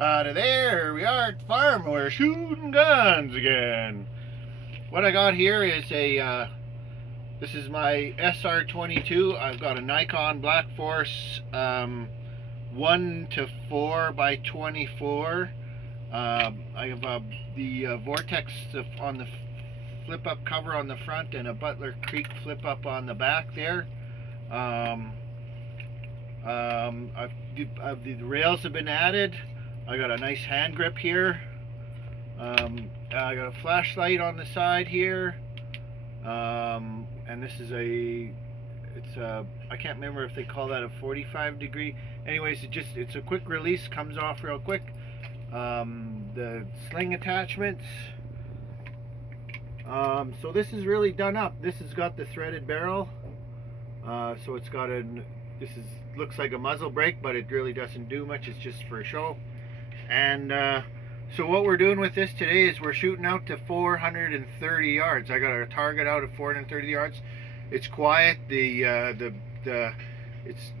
There we are at the farm. We're shooting guns again. What I got here is this is my SR-22. I've got a Nikon Black Force 1:4 by 24. I have the Vortex on the flip-up cover on the front and a Butler Creek flip-up on the back there. The rails have been added. I got a nice hand grip here. I got a flashlight on the side here. And this is I can't remember if they call that a 45 degree. Anyways, it's a quick release, comes off real quick. The sling attachments. So this is really done up. This has got the threaded barrel. So it's got looks like a muzzle brake, but it really doesn't do much. It's just for show. And so what we're doing with this today is we're shooting out to 430 yards. I got a target out of 430 yards. It's quiet. It's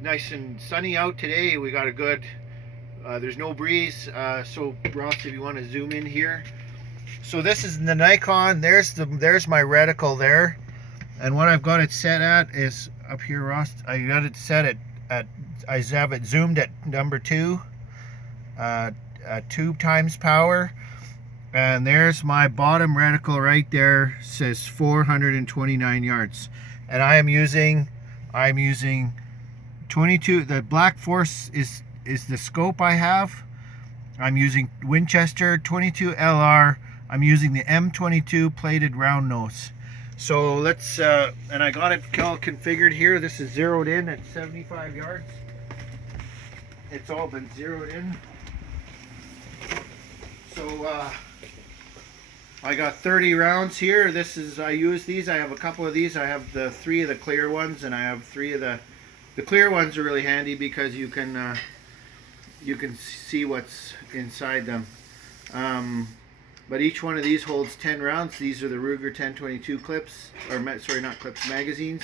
nice and sunny out today. We got a good. There's no breeze. So Ross, if you want to zoom in here. So this is the Nikon. There's my reticle there, and what I've got it set at is up here, Ross. I got it set at I have it zoomed at number 2. 2 times power, and there's my bottom reticle right there, says 429 yards, and I'm using 22. The Black Force is the scope I have. I'm using Winchester 22 LR. I'm using the M22 plated round nose. So let's and I got it all configured here. This is zeroed in at 75 yards. It's all been zeroed in. So I got 30 rounds here. I use these. I have a couple of these. I have the 3 of the clear ones, and I have 3 of the clear ones are really handy because you can see what's inside them. But each one of these holds 10 rounds. These are the Ruger 1022 clips, sorry, not clips, magazines.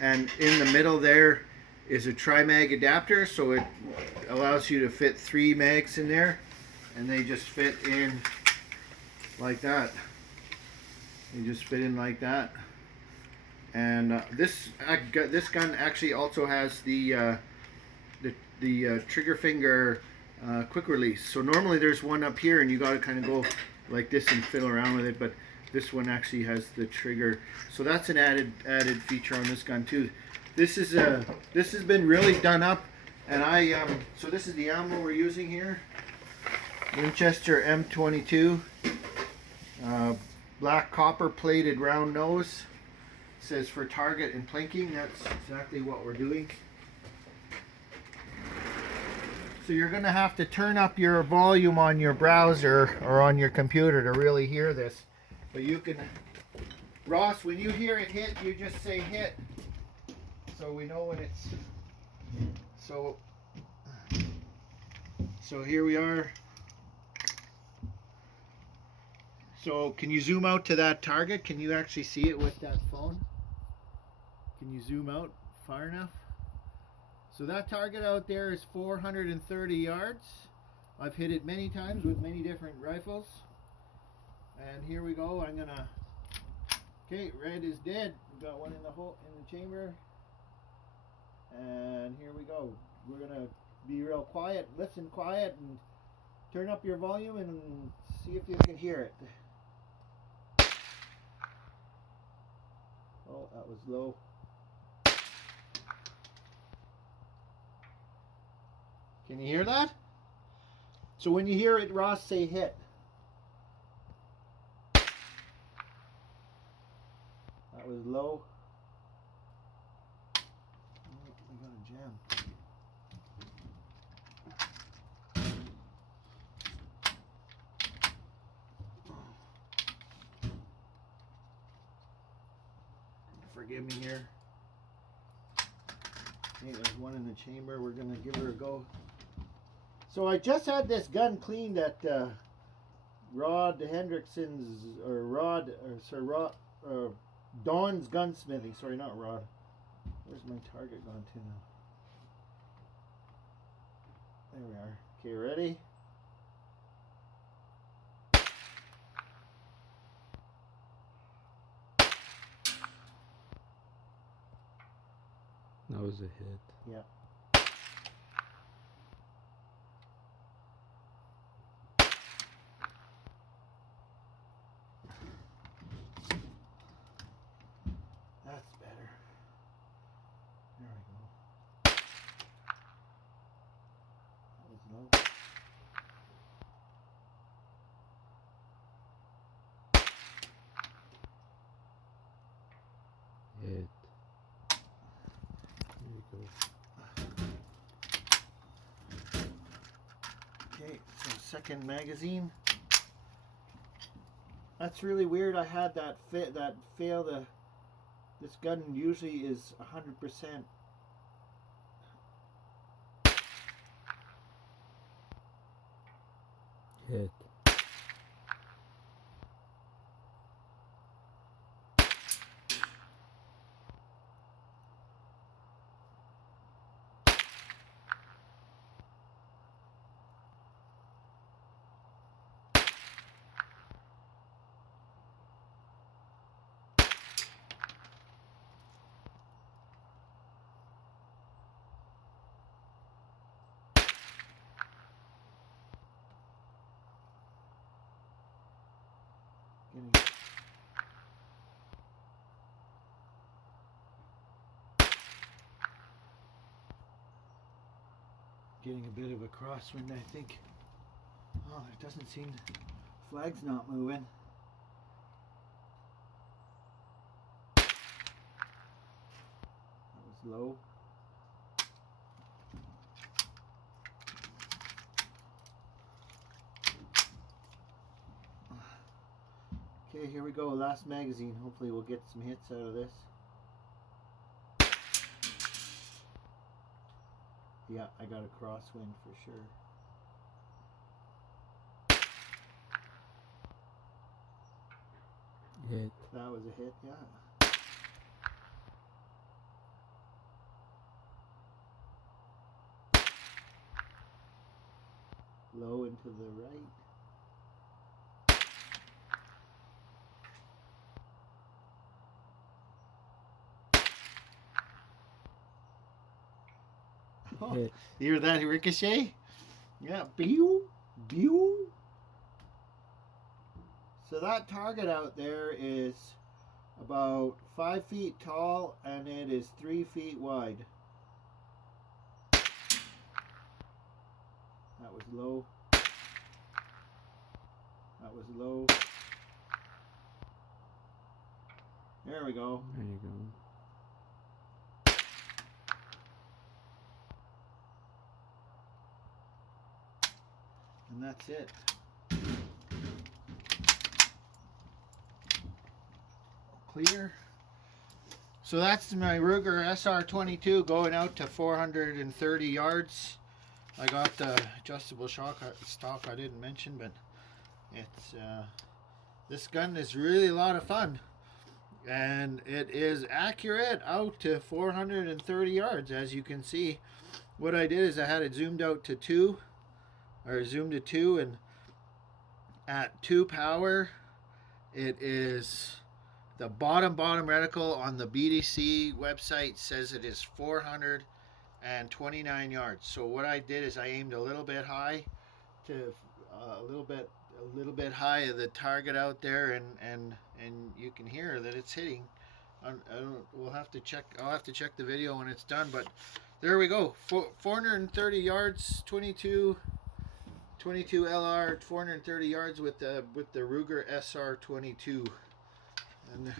And in the middle there is a tri-mag adapter, so it allows you to fit 3 mags in there. And they just fit in like that. They just fit in like that. And this gun actually also has the trigger finger quick release. So normally there's one up here, and you got to kind of go like this and fiddle around with it. But this one actually has the trigger. So that's an added feature on this gun too. This has been really done up, and so this is the ammo we're using here. Winchester M22, black copper plated round nose. It says for target and plinking. That's exactly what we're doing. So you're going to have to turn up your volume on your browser or on your computer to really hear this. But you can, Ross, when you hear it hit, you just say hit. So we know when it's, so here we are. So can you zoom out to that target? Can you actually see it with that phone? Can you zoom out far enough? So that target out there is 430 yards. I've hit it many times with many different rifles. And here we go. Okay, red is dead. We got one in the chamber. And here we go. We're gonna be real quiet, listen quiet, and turn up your volume and see if you can hear it. Oh, that was low. Can you hear that? So when you hear it, Ross, say hit. That was low. Oh, we got a jam. Forgive me here. Okay, there's one in the chamber. We're gonna give her a go. So I just had this gun cleaned at Rod Hendrickson's Dawn's Gunsmithing. Sorry, not Rod. Where's my target gone to now? There we are. Okay, ready? That was a hit. Yeah. That's better. There we go. That was low. Hit. There you go. Okay, so second magazine. That's really weird. I had that fail. This gun usually is 100%. Hit. Getting a bit of a crosswind, I think. Oh, it doesn't seem. Flag's not moving. That was low. Okay, here we go. Last magazine. Hopefully we'll get some hits out of this. Yeah, I got a crosswind for sure. Hit. That was a hit, yeah. Low and to the right. Oh, you hear that ricochet? Yeah, pew, pew. So that target out there is about 5 feet tall and it is 3 feet wide. That was low. That was low. There we go. There you go. And that's it. Clear. So that's my Ruger SR-22 going out to 430 yards. I got the adjustable stock I didn't mention, but it's this gun is really a lot of fun. And it is accurate out to 430 yards. As you can see, what I did is I had it zoomed out to 2, or zoomed to 2, and at 2 power, it is the bottom reticle on the BDC website says it is 429 yards. So what I did is I aimed a little bit high to a little bit high of the target out there, and you can hear that it's hitting. We'll have to check. I'll have to check the video when it's done. But there we go. 430 yards, 22 LR, 430 yards with the Ruger SR-22. And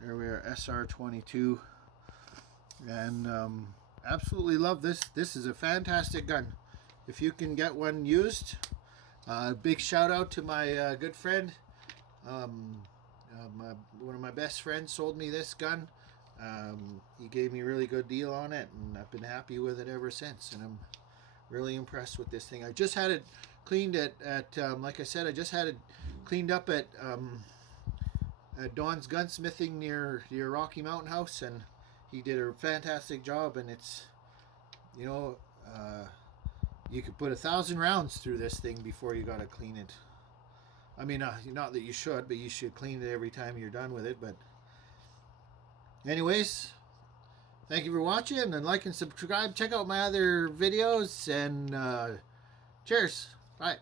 there we are, SR-22, and absolutely love this. This is a fantastic gun. If you can get one used, big shout out to my good friend. One of my best friends sold me this gun. He gave me a really good deal on it, and I've been happy with it ever since. And I'm really impressed with this thing. I just had it cleaned at like I said, I just had it cleaned up at Don's Gunsmithing near Rocky Mountain House, and he did a fantastic job. And it's, you know, you could put 1,000 rounds through this thing before you got to clean it. I mean, not that you should, but you should clean it every time you're done with it. But anyways, Thank you for watching, and like and subscribe. Check out my other videos, and cheers. Bye.